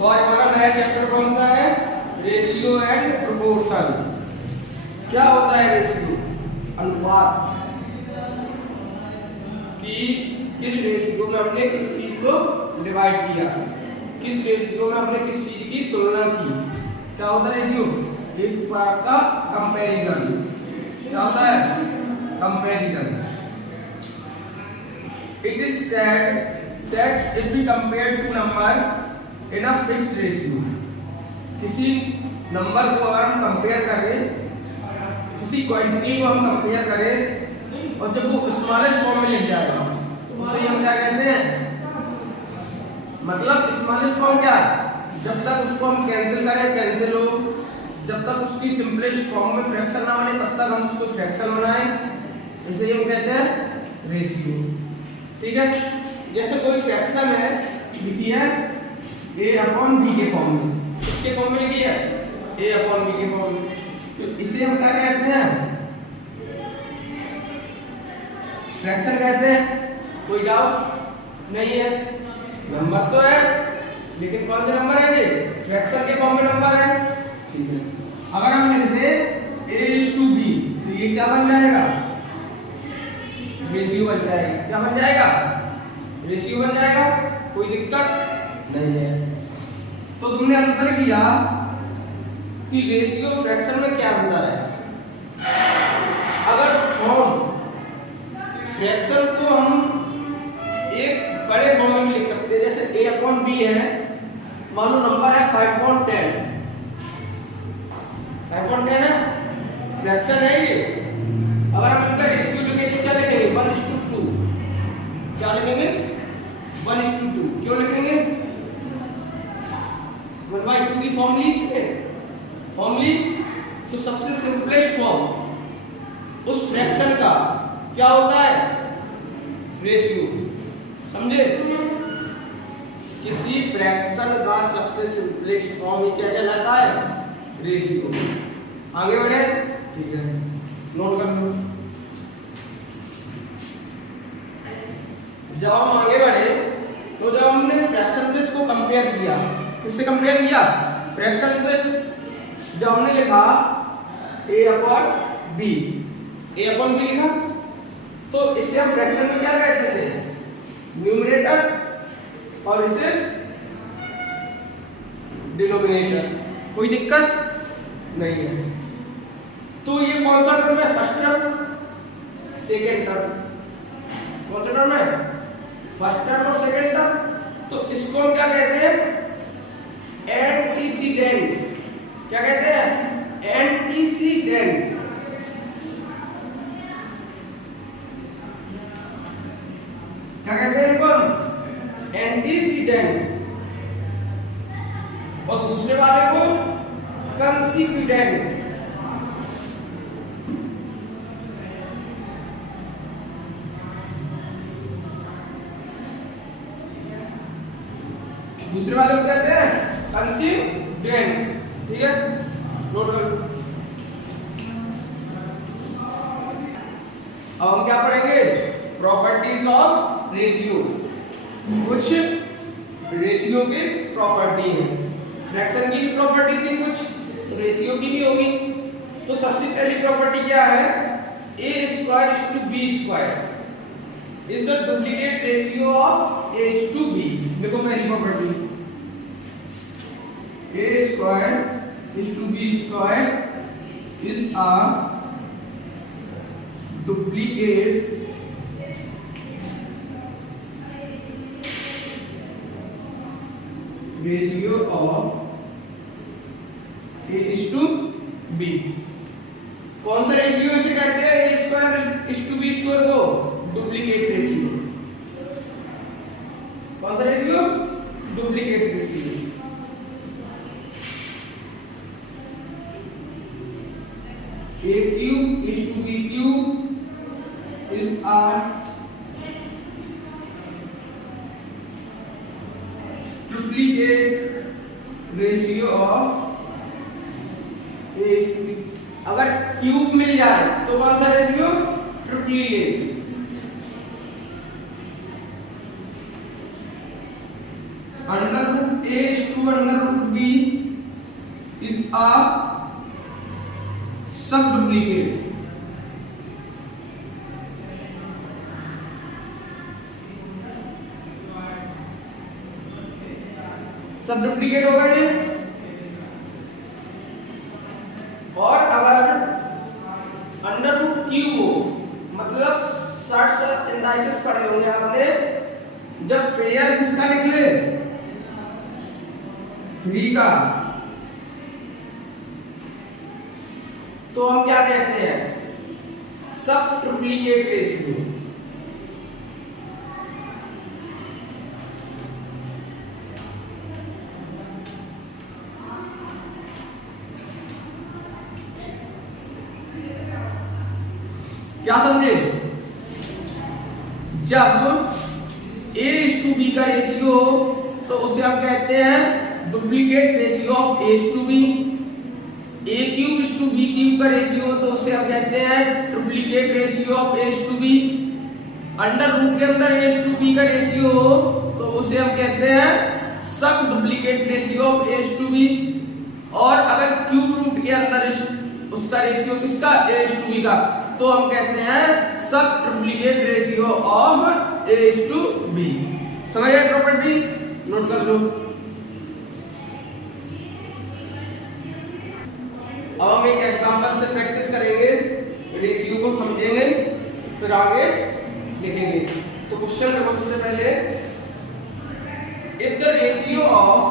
तो आज हमारा नया चैप्टर कौन सा है? Ratio and proportion. क्या होता है रेशियो? अनुपात। कि किस रेशियो में हमने किस चीज को डिवाइड किया, किस रेशियो में हमने किस चीज की तुलना की। क्या होता है रेशियो? एक प्रकार का कंपैरिजन। क्या होता है? Comparison. It is said that if we compare two number in a fixed ratio, किसी नंबर को अगर हम कंपेयर करें, किसी क्वांटिटी को हम कंपेयर करें और जब वो स्मॉलेस्ट फॉर्म में लिख जाएगा तो उसे हम क्या कहते हैं? मतलब स्मॉलेस्ट फॉर्म क्या है? जब तक उसको हम कैंसिल करें कैंसिल हो, जब तक उसकी सिंपलेस्ट फॉर्म में फ्रैक्शन ना बने तब तक हम उसको फ्रैक्शन बनाएं, इसे हम कहते हैं रेशियो। ठीक है, जैसे कोई फ्रैक्शन है लिखी है a अपॉन b के फॉर्म में, किसके फॉर्म में लिखी है? a अपॉन b के फॉर्म में, तो इसे हम क्या कहते हैं? फ्रैक्शन कहते हैं। कोई डाउट नहीं है? नंबर तो है लेकिन कौन से नंबर है ये? फ्रैक्शन के फॉर्म में नंबर है। ठीक है, अगर हम लिख दे a/b तो ये क्या बन जाएगा? रेशियो बन जाएगा। क्या बन जाएगा? रेशियो बन जाएगा। कोई दिक्कत नहीं है। तो तुमने अंतर किया कि रेशियो फ्रैक्शन में क्या अंतर है। अगर फॉर्म फ्रैक्शन को हम एक बड़े फॉर्म में भी लिख सकते हैं, जैसे a अपॉन b है, मान लो नंबर है 5/10, 5/10 है, फ्रैक्शन है ये। अगर हम इनका रेशियो लिखेंगे तो क्या लिखेंगे? 1:2। क्या लिखेंगे? 1:2। क्यों लिखेंगे? 1/2 की फॉर्म ली इसने, फॉर्म ली तो सबसे सिंपलेस्ट फॉर्म उस फ्रैक्शन का क्या होता है? रेशियो। समझे? किसी फ्रैक्शन का सबसे सिंपलेस्ट फॉर्म ही क्या कहलाता है? रेशियो। आगे बढ़े? ठीक है, नोट कर लो। जब हम आगे बढ़े तो जब हमने फ्रैक्शन से इसको कंपेयर किया, किससे कंपेयर किया? फ्रैक्शन से। जब हमने लिखा a upon b, a upon b लिखा तो इससे हम फ्रैक्शन में क्या कहते थे? न्यूमरेटर और इसे डिनोमिनेटर। कोई दिक्कत नहीं है। तो ये कौन सा टर्म है? First term, second term. कौन सा टर्म है? फर्स्ट टर्म और सेकेंड टर्म। तो इसको हम क्या कहते हैं? एंटीसीडेंट। क्या कहते हैं? एंटीसीडेंट। क्या कहते हैं इनको? एंटीसीडेंट। और दूसरे वाले को कंसीक्वेंट। दूसरे वाले को कहते हैं कंसीक्वेंट। ठीक है, नोट कर लो। अब हम क्या पढ़ेंगे? Properties of ratio. कुछ रेशियो की प्रॉपर्टी है। फ्रैक्शन की भी प्रॉपर्टी थी कुछ, तो रेशियो की भी होगी। तो सबसे पहली प्रॉपर्टी क्या है? a² is the duplicate ratio of a/b। देखो पहली property, a²b² is a duplicate ratio of a/b। कौन सा रेशियो इसे कहते हैं? a²/b² को डुप्लीकेट रेशियो। कौन सा ratio? Duplicate ratio. a³ is a duplicate ratio of a/b। अगर क्यूब मिल जाए तो कौन सा ratio? Triplicate. Under root a/√b is a sub duplicate. Sub duplicate होगा ये। और अगर √q हो, मतलब शॉर्ट इंडाइसेस पढ़े होंगे आपने, जब पेयर किसका निकले 3 का, तो हम क्या कहते हैं, सब ट्रिप्लिकेट रेशियो। क्या समझे? जब a/b का रेशियो हो तो उसे हम कहते हैं duplicate ratio of a/b। a³ का रेशियो हो तो उसे हम कहते हैं duplicate ratio of a/b। Under root के अंदर a/b का रेशियो हो तो उसे हम कहते हैं सब डुप्लीकेट रेशियो ऑफ a/b। और अगर क्यूब रूट के अंदर उसका रेशियो किसका, a/b का, तो हम कहते हैं सब ट्रिप्लिकेट रेशियो ऑफ a/b। समझ गए प्रॉपर्टी? नोट कर लो। अब हम एक एग्जांपल से प्रैक्टिस करेंगे, रेशियो को समझेंगे, फिर आगे लिखेंगे। तो क्वेश्चन देखो, सबसे पहले, if the ratio of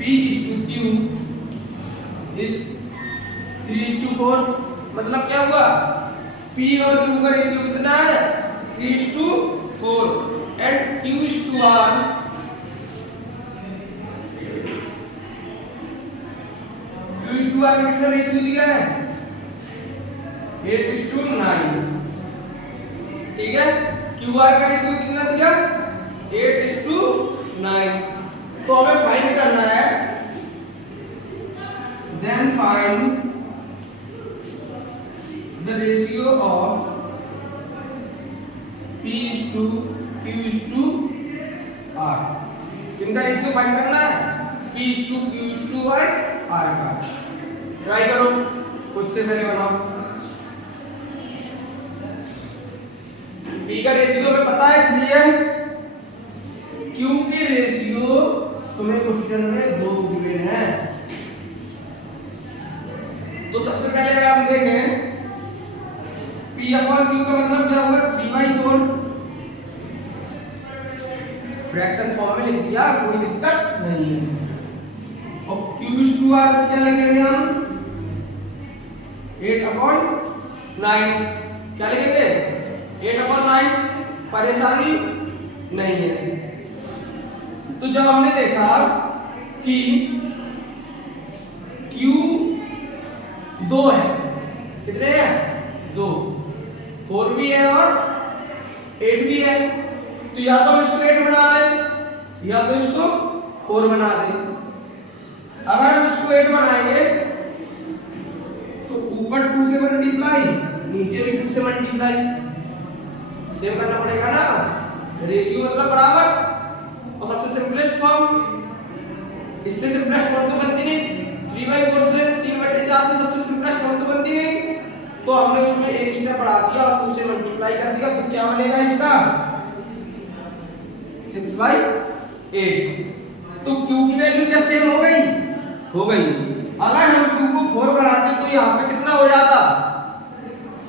P/Q is 3:4। मतलब क्या हुआ, P और Q का रेशियो कितना है, 3:4, एंड Q/R में कितना रेशियो दिया है, 8:9। ठीक है, QR का रेशियो कितना दिया, 8:9। तो हमें फाइंड करना है, then find the ratio of P/Q/R। किनका रेशियो फाइंड करना है, P/Q/R का। ट्राई करो, कुछ से पहले बनाओ। P का रेशियो हमें पता है 3 है, Q के रेशियो तुम्हें क्वेश्चन में 2 गिवन है। तो सबसे पहले अगर हम देखें, P/Q का मतलब क्या हुआ, 3/4। फ्रैक्शन फॉर्म में लिख दिया, कोई दिक्कत नहीं है। और Q/R क्या लिखेंगे हम, 8/9। क्या लिखेंगे, 8/9। परेशानी नहीं है। तो जब हमने देखा कि Q 2 है, कितने हैं, 2, 4 भी है और 8 भी है, तो या तो हम इसको 8 बना लें या तो इसको 4 बना दें। अगर हम इसको 8 बनाएंगे तो ऊपर 2 से मल्टीप्लाई, नीचे भी 2 से मल्टीप्लाई, सेम करना पड़ेगा ना, रेशियो मतलब बराबर। और सबसे सिंपलेस्ट फॉर्म, इससे सिंपलेस्ट फॉर्म तो बनती नहीं, 3/4 से 3/4 से सबसे सिंपलेस्ट फॉर्म तो बनती नहीं। तो हमने उसमें एक स्टेप बढ़ा दिया और 2 से मल्टीप्लाई कर दिया, तो क्या बनेगा इसका, 6/8। तो Q की वैल्यू क्या सेम हो गई, हो गई। अगर हम Q को 4 बनाते तो यहाँ पे कितना हो जाता,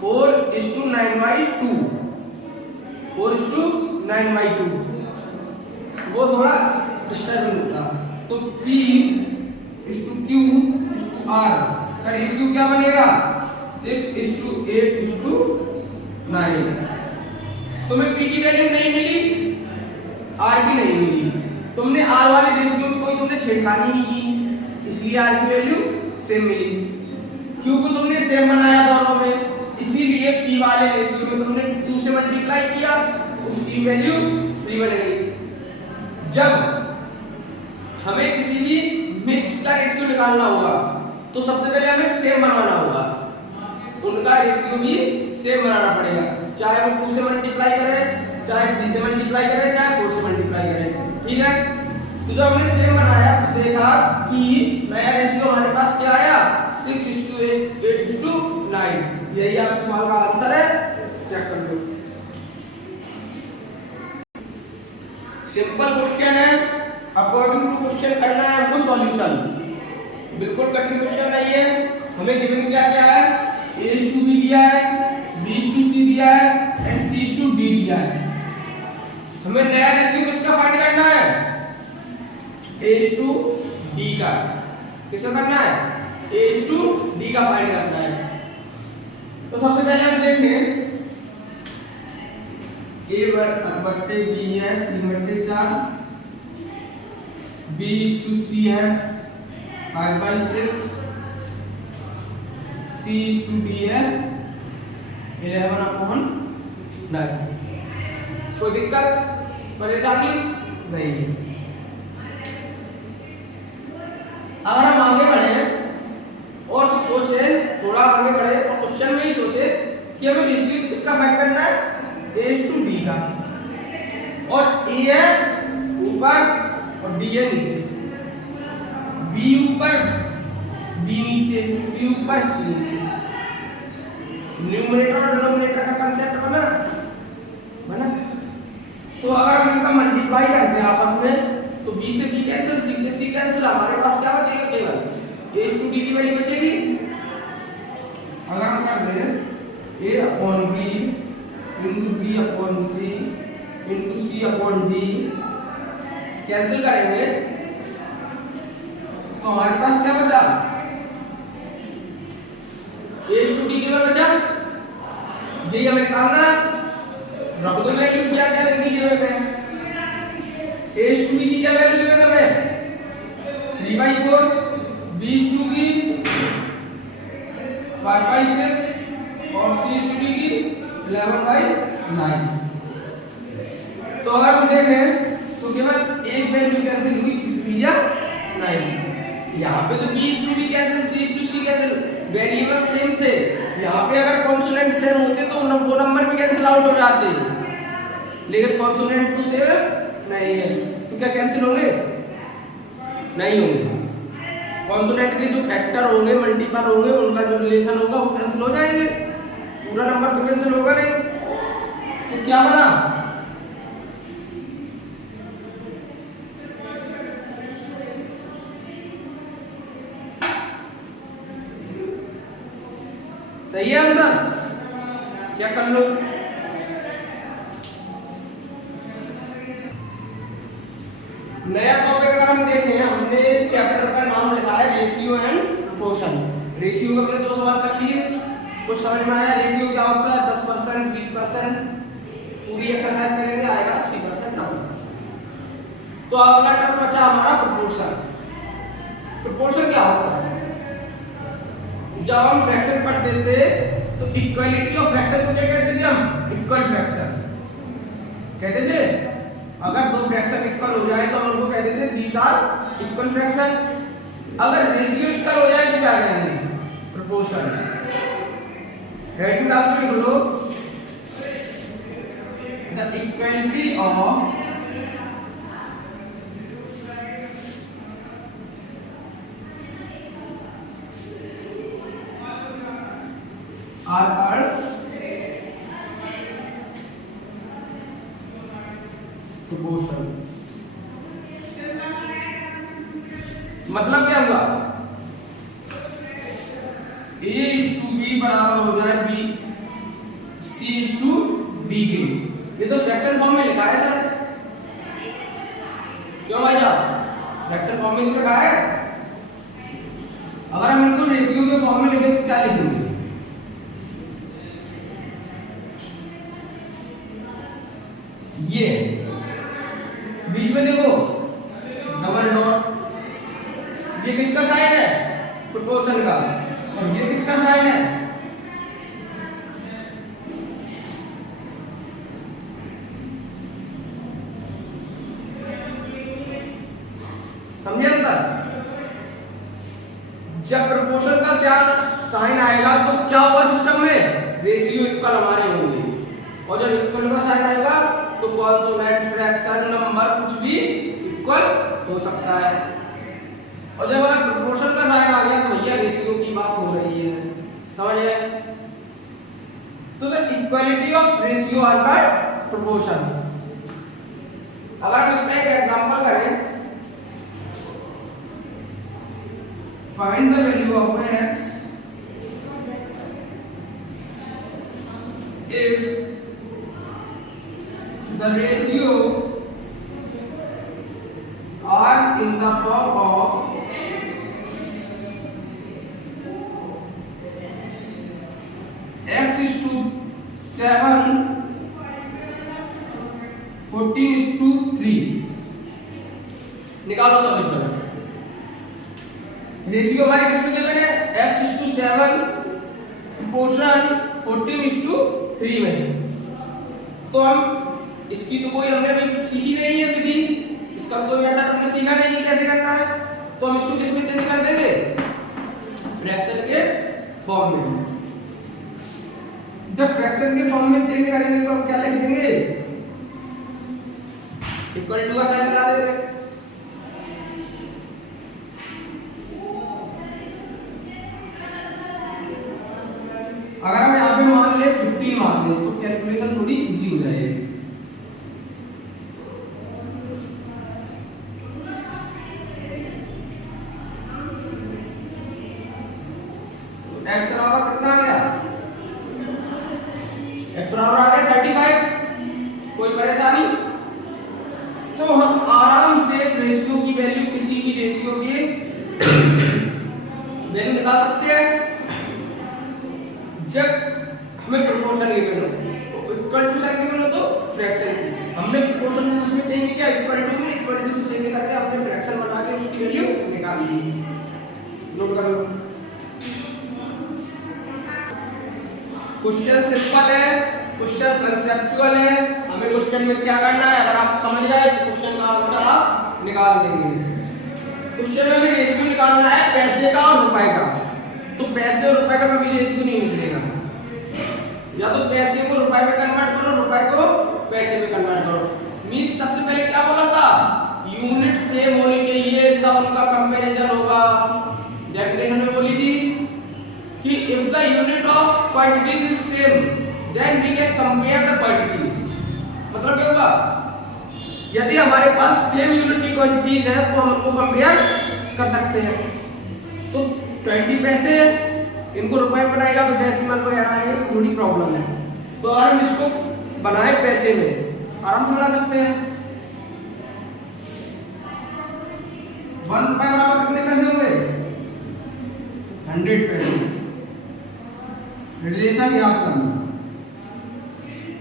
4:9/2, 4:9/2, वो थोड़ा डिस्टर्बिंग होता। तो P/Q/R का रेशियो क्या बनेगा, 6:8:9। तुम्हें P की वैल्यू नहीं मिली, R की नहीं मिली, तुमने R वाले रेशियो में कोई तुमने छेड़खानी नहीं की, इसलिए R की वैल्यू सेम मिली। Q को तुमने सेम बनाया दोनों में, इसीलिए P वाले रेशियो में तुमने 2 से मल्टीप्लाई किया, उसकी वैल्यू 3 बन गई। जब हमें किसी भी मिक्स्ड का रेशियो निकालना होगा तो सबसे पहले हमें सेम बनाना होगा, उनका रेशियो भी सेम बनाना पड़ेगा। चाहे वो 2 से मल्टीप्लाई करें, चाहे 3 से मल्टीप्लाई करें, चाहे 4 से मल्टीप्लाई करें, ठीक है। तो जब हमने सेम बनाया तो देखा कि नया रेशियो हमारे पास क्या आया 6:8:9। यही आपके सवाल का आंसर है, चेक कर लो। सिंपल क्वेश्चन है, अकॉर्डिंग टू क्वेश्चन करना है हमको सॉल्यूशन, बिल्कुल कठिन क्वेश्चन नहीं है। हमें गिवन क्या क्या है, a/b दिया है, b/c दिया है एंड c/d दिया है। हमें नया रेशियो किसका फाइंड करना है, a/d का। किसका करना है, a/d का फाइंड करना है। तो सबसे पहले हम देखें a/b है 3/4, b/c है 5/6, c/d है 11/9। कोई दिक्कत परेशानी नहीं है। अगर हम आगे बढ़े और सोचे, थोड़ा आगे बढ़े और क्वेश्चन में ही सोचे कि हमें रेशियो किसका फाइंड करना है, a/d का, और a है ऊपर और d है नीचे, b ऊपर b नीचे, c ऊपर c नीचे। न्यूमरेटर और डिनोमिनेटर का कांसेप्ट बना। तो अगर हम इनका मल्टीप्लाई करते हैं आपस में तो b से b कैंसिल, c से c कैंसिल, हमारे पास क्या बचेगा, केवल a/d की वैल्यू बचेगी। अगर हम कर दें a/b into b/c into c/d cancel करेंगे तो हमारे पास क्या बचा, a/d केवल बचा। ये हमें निकालना, रख दो वैल्यू, क्या क्या रखनी है हमें, a/d की क्या वैल्यू है हमें 3/4, b/d की 5/6 और c/d की 11/9। तो अगर हम देखें तो केवल एक वैल्यू कैंसिल हुई, 3 या 9। यहाँ पे तो b/d cancel, c/c cancel, variable same थे। यहाँ पे अगर कॉन्सोनेंट सेम होते तो वो नंबर भी कैंसिल आउट हो जाते, लेकिन कॉन्सोनेंट तो सेम नहीं है, तो क्या कैंसिल होंगे, नहीं होंगे। कॉन्सोनेंट के जो फैक्टर होंगे, मल्टीपल होंगे, उनका जो रिलेशन होगा वो कैंसिल हो जाएंगे, पूरा नंबर तो कैंसिल होगा नहीं। तो क्या बना, सही है आंसर, चेक कर लो। नया टॉपिक अगर हम देखें, हमने चैप्टर का नाम लिखा है रेशियो एंड प्रोपोर्शन। रेशियो का हमने 2 सवाल कर लिए, कुछ समझ में आया रेशियो क्या होता है, 10%, 20%, पूरी एक्सरसाइज करेंगे आएगा 80%, 90%। तो अगला टर्म बचा हमारा प्रोपोर्शन। प्रोपोर्शन क्या होता है, जब हम फ्रैक्शन पढ़ते थे तो इक्वालिटी ऑफ फ्रैक्शन को क्या कहते थे हम, इक्वल फ्रैक्शन कहते थे। अगर 2 फ्रैक्शन इक्वल हो जाए तो हम उनको कहते थे दीज आर इक्वल फ्रैक्शन। अगर रेशियो इक्वल हो जाए तो क्या कहेंगे, प्रोपोर्शन। हेडिंग डाल के लिख लो, the equality of are called proportion। मतलब क्या हुआ, a/b बराबर हो जाए b c/d के। ये तो फ्रैक्शन फॉर्म में लिखा है सर, क्यों भाई साहब, फ्रैक्शन फॉर्म में तो लिखा है। अगर हम इनको रेशियो के फॉर्म में लिखें तो क्या लिखेंगे, ये बीच में देखो डबल डॉट, ये किसका साइन है, प्रोपोर्शन का, और ये किसका साइन है, समझे अंतर। जब प्रोपोर्शन का साइन आएगा तो क्या होगा सिस्टम में, रेशियो इक्वल हमारे होंगे। और जब इक्वल का साइन आएगा तो कॉन्सोनेंट फ्रैक्शन नंबर कुछ भी इक्वल हो सकता है। और जब अगर प्रोपोर्शन का साइन आ गया तो भैया रेशियो की बात हो रही है, समझ गए? तो the equality of ratio are by proportion. अगर हम इसका एक एग्जांपल करें, find the value of x if the ratio are in the form of x is to 7, 14 is to 3। निकालो सॉल्यूशन। रेशियो हमारी किसमें गिवन है? x is to 7 proportion 14 is to 3 में। तो हम इसकी तो कोई हमने अभी सीखी नहीं है विधि, इसका कोई मेथड हमने सीखा नहीं है कैसे करना है, तो हम इसको किसमें चेंज कर देंगे? फ्रैक्शन के फॉर्म में। जब फ्रैक्शन के फॉर्म में चेंज करेंगे तो हम क्या लिख देंगे? इक्वल टू का साइन लगा देंगे। अगर हम यहाँ पे मान ले 15 मान ले तो कैलकुलेशन थोड़ी इजी हो जाएगी। x बराबर कितना आ गया? x बराबर आ गया 35। कोई परेशानी? तो हम आराम से रेशियो की वैल्यू, किसी भी रेशियो की वैल्यू निकाल सकते हैं जब हमें प्रोपोर्शन गिवन हो। तो इक्वल टू साइन गिवन हो तो फ्रैक्शन, हमने प्रोपोर्शन को उसमें चेंज किया, इक्वल टू में इक्वल टू से चेंज करके अपने फ्रैक्शन बना के उसकी वैल्यू निकाल दी। नोट कर लो। क्वेश्चन सिंपल है, क्वेश्चन कंसेप्चुअल है। हमें क्वेश्चन में क्या करना है, अगर आप समझ गए तो क्वेश्चन का आंसर आप निकाल देंगे। क्वेश्चन में हमें रेशियो निकालना है पैसे का और रुपए का। तो पैसे और रुपए का कभी रेशियो नहीं निकलेगा। या तो पैसे को रुपए में कन्वर्ट करो, रुपए को पैसे में कन्वर्ट करो। मींस सबसे पहले क्या बोला था? यूनिट सेम होनी चाहिए तब उनका कंपैरिजन होगा। डेफिनेशन में बोली थी कि if the unit of quantities is same then we can compare the quantities। मतलब क्या होगा? यदि हमारे पास सेम यूनिट की क्वांटिटीज है तो हम उनको कंपेयर कर सकते हैं। तो 20 पैसे इनको रुपए में बनाएगा तो डेसिमल वगैरह आएंगे तो थोड़ी प्रॉब्लम है। तो अगर हम इसको बनाए पैसे में आराम से बना सकते हैं। 1 रुपए बराबर कितने पैसे होंगे? 100 पैसे। रिलेशन याद करना।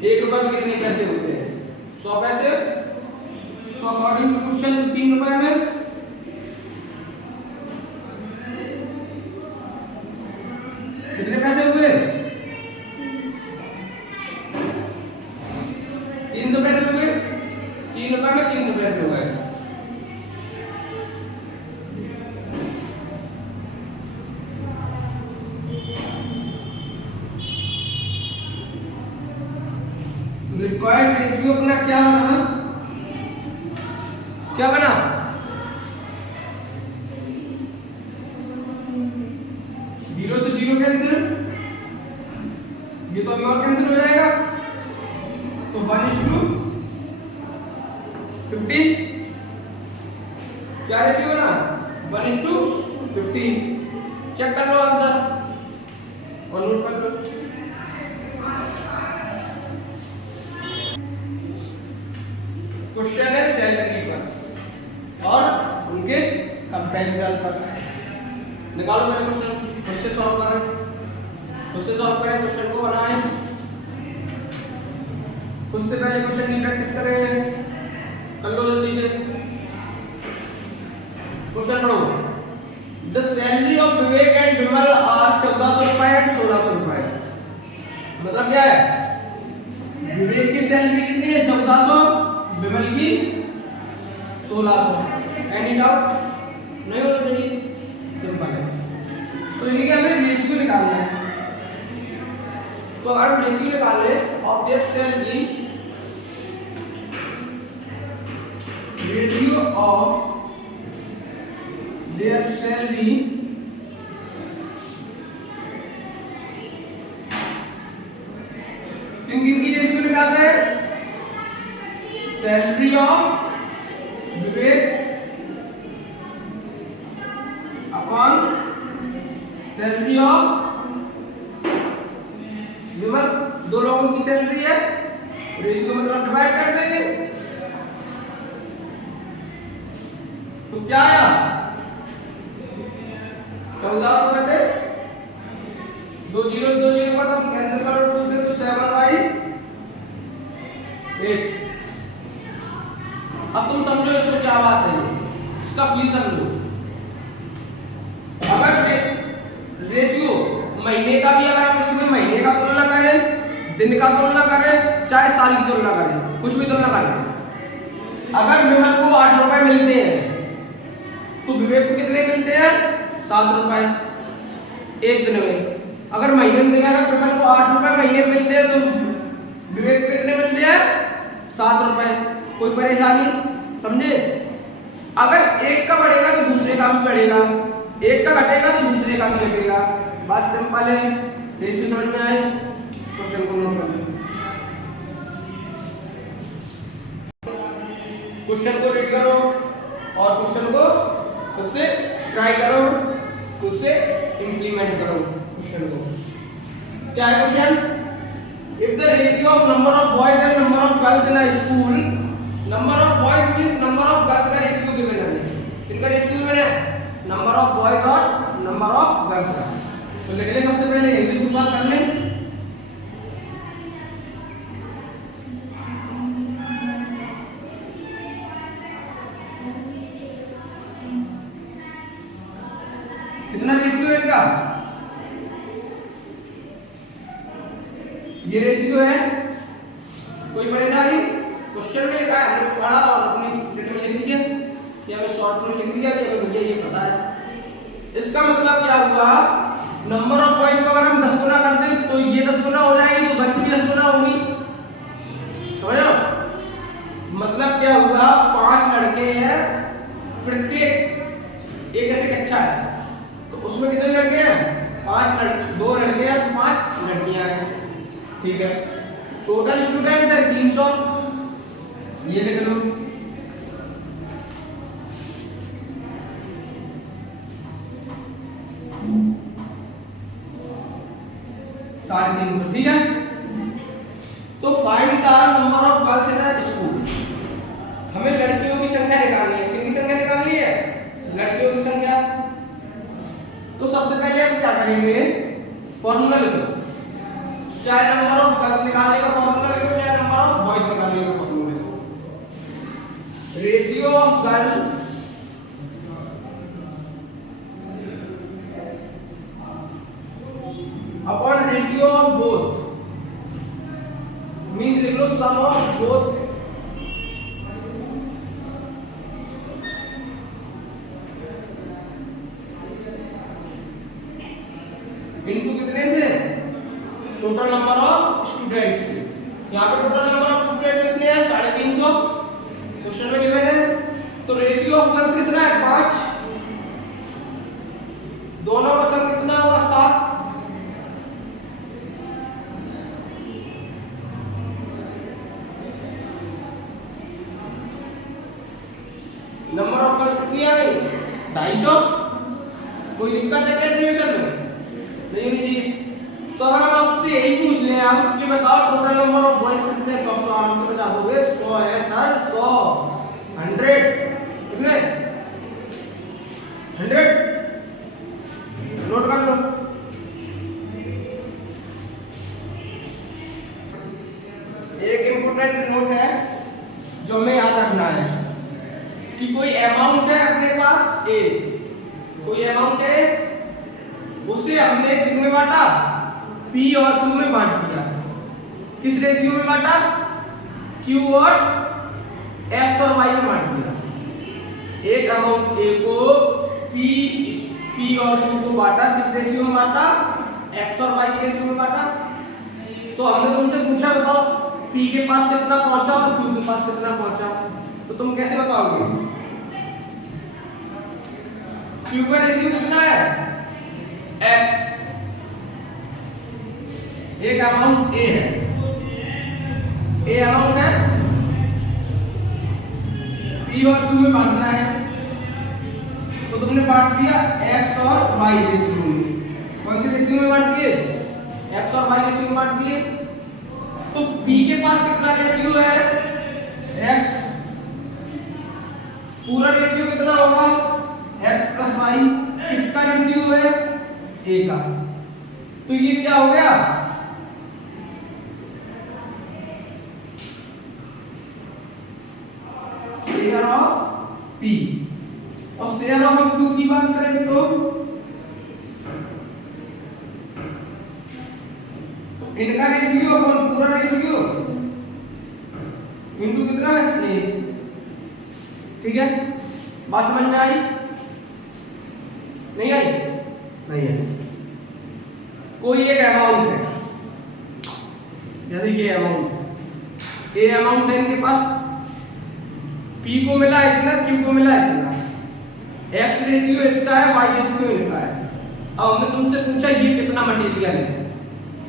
1 रुपए में कितने पैसे होते हैं? 100 पैसे। तो अकॉर्डिंग टू क्वेश्चन 3 रुपए में कितने पैसे हुए? 300 पैसे हुए। 3 रुपए में 300 पैसे हुए। रिक्वायर्ड रेशियो अपना क्या बना? क्या बना? जीरो से जीरो कैंसिल, ये तो अभी और कैंसिल हो जाएगा। तो 1:15 क्या रेशियो ना? 1:15। चेक कर लो आंसर और नोट कर लो। क्वेश्चन है सैलरी पर और उनके कंपैरिजन पर। निकालो मेरे क्वेश्चन, खुद से सॉल्व करें, खुद से सॉल्व करें, क्वेश्चन को बनाएं, खुद से पहले क्वेश्चन की प्रैक्टिस करें। कर लो जल्दी से। क्वेश्चन पढ़ो। The salary of Vivek and Vimal are 1400 रुपए एंड 1600 रुपए। मतलब क्या है? विवेक की सैलरी कितनी है? 1400, विमल की 1600। Any doubt? नहीं होना चाहिए, सिंपल है। तो इनके हमें रेशियो निकालना है। तो अगर रेशियो निकाल ले of their salary, ratio of their salary किनकी रेशियो निकालते हैं? Salary of Vivek upon salary of Vimal, दो लोगों की सैलरी है, रेशियो मतलब डिवाइड कर देंगे। तो क्या आया? 1400 बटे 2 जीरो का तुम कैंसिल करो 2 से, तो 7/8। अब तुम समझो इसमें क्या बात है, इसका फील समझो। अगर रेशियो महीने का भी, अगर हम इसमें महीने का तुलना करें, दिन का तुलना करें, चाहे साल की तुलना करें, कुछ भी तुलना करें, अगर विमल को 8 रुपए मिलते हैं तो विवेक को कितने मिलते हैं? 7 रुपए एक दिन में। अगर महीने में देखा, अगर विमल को 8 रुपए महीने में मिलते हैं तो विवेक को कितने मिलते हैं? 7 रुपए। कोई परेशानी? समझे? अगर एक का बढ़ेगा तो दूसरे का भी बढ़ेगा, एक का घटेगा तो दूसरे का भी घटेगा। बात सिंपल है। रेशियो समझ में आए? क्वेश्चन को नोट कर लो, क्वेश्चन को रीड करो और क्वेश्चन को खुद से ट्राई करो, खुद से इंप्लीमेंट करो क्वेश्चन को। क्या है question? If the ratio of number of boys and number of girls in a school, number of boys means number of girls का रेशियो गिवन है। किनका रेशियो गिवन है? नंबर ऑफ बॉयज और number of girls का। तो लिख ले, सबसे पहले यही से शुरुआत कर लें। कितना रेशियो है इनका? ये रेशियो है। कोई परेशानी? क्वेश्चन में लिखा है, हमने पढ़ा और अपनी डिटेल में लिख दिया कि हमें शॉर्ट में लिख दिया कि हमें भैया ये पता है। इसका मतलब क्या हुआ? नंबर ऑफ बॉयज को अगर हम 10 गुना कर दें तो ये 10 गुना हो जाएगी, तो गर्ल्स भी 10 गुना होगी। समझो? मतलब क्या हुआ? 5 लड़के हैं, प्रत्येक एक ऐसे कक्षा है, तो उसमें कितने लड़के हैं? 5 लड़के, 2 लड़के हैं, 5 लड़कियां हैं। ठीक है, टोटल स्टूडेंट है 300। ये लिख लो। साढ़े 300। ठीक है, तो find the number of girls in a school. हमें लड़कियों की संख्या निकालनी है। कितनी संख्या निकालनी है? लड़कियों की संख्या। तो सबसे पहले हम क्या करेंगे? फॉर्मूला लिखो। चाहे नंबर ऑफ गर्ल्स निकालने का फॉर्मूला लिखो, चाहे नंबर ऑफ बॉयज निकालने का फॉर्मूला लिखो। Ratio of girl upon ratio of both means लिख लो सम ऑफ बोथ इनटू कितने से? Total number of students. यहाँ पे टोटल नंबर ऑफ स्टूडेंट कितने हैं? 350 क्वेश्चन में गिवन है। तो रेशियो ऑफ गर्ल्स कितना है? 5। दोनों का सम कितना होगा? 7। नंबर ऑफ गर्ल्स कितनी आ गई? 250। कोई दिक्कत है कैलकुलेशन में? नहीं होनी चाहिए। तो अगर हम आपसे यही पूछ लें, आप मुझे बताओ टोटल नंबर ऑफ बॉयज कितने हैं, तो आप आराम से बता दोगे। 100 है सर, 100 100 कितने? 100 नोट कर लो। एक इंपॉर्टेंट नोट है जो हमें याद रखना है कि कोई अमाउंट है अपने पास ए, कोई अमाउंट है, उसे हमने कितने बांटा? P और Q में बांट दिया। किस रेशियो में बांटा? Q और X और Y में बांट दिया। एक अमाउंट A को P और Q को बांटा, किस रेशियो में बांटा? X और Y के रेशियो में बांटा। तो हमने तुमसे पूछा बताओ P के पास कितना पहुंचा और Q के पास कितना पहुंचा, तो तुम कैसे बताओगे? Q का रेशियो कितना है x, एक अमाउंट A है, A अमाउंट है, P और Q में बांटना है, तो तुमने बांट दिया x और y रेशियो में। कौन से रेशियो में बांट दिए? x और y रेशियो में बांट दिए। तो P के पास कितना रेशियो है x, पूरा रेशियो कितना होगा x प्लस y, किसका रेशियो है A का, तो ये क्या हो गया शेयर ऑफ P। और शेयर ऑफ Q की बात करें तो इनका रेशियो अपन पूरा रेशियो इनटू कितना है A। ठीक है, बात समझ में आई? नहीं आई? नहीं आई। कोई एक अमाउंट है, जैसे ये अमाउंट है, A अमाउंट है इनके पास, P को मिला इतना, Q को मिला इतना, X रेशियो इसका है, Y रेशियो इनका है। अब हमने तुमसे पूछा ये कितना मटेरियल है,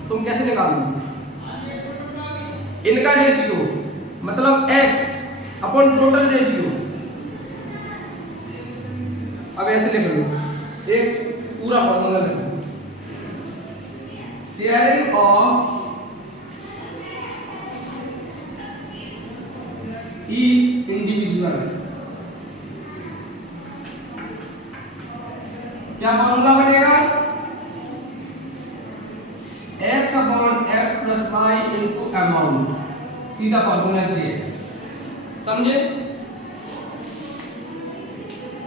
तुम कैसे निकालोगे? इनका रेशियो मतलब x अपॉन टोटल रेशियो। अब ऐसे लिख लो, एक पूरा फॉर्मूला लिख लो, शेयरिंग ऑफ ईच इंडिविजुअल। क्या फॉर्मूला बनेगा? x upon x plus y into amount, सीधा फॉर्मूला है। समझे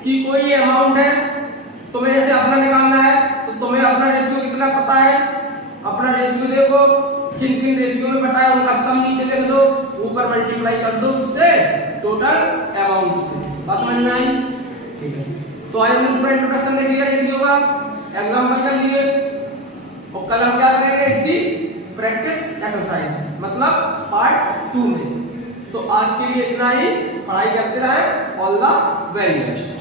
कि कोई अमाउंट है, तुम्हें जैसे अपना निकालना है तो तुम्हें अपना रेशियो कितना पता है, अपना रेशियो देखो, किन किन रेशियो में बटा है उनका सम नीचे लिख दो, ऊपर मल्टीप्लाई कर दो उससे टोटल अमाउंट से। बात समझ में आई? ठीक है, तो आज हमने पूरा इंट्रोडक्शन देख लिया रेशियो का, एग्जांपल कर लिए, और कल हम क्या करेंगे इसकी प्रैक्टिस एक्सरसाइज, मतलब पार्ट 2 में। तो आज के लिए इतना ही, पढ़ाई करते रहे। All the very best.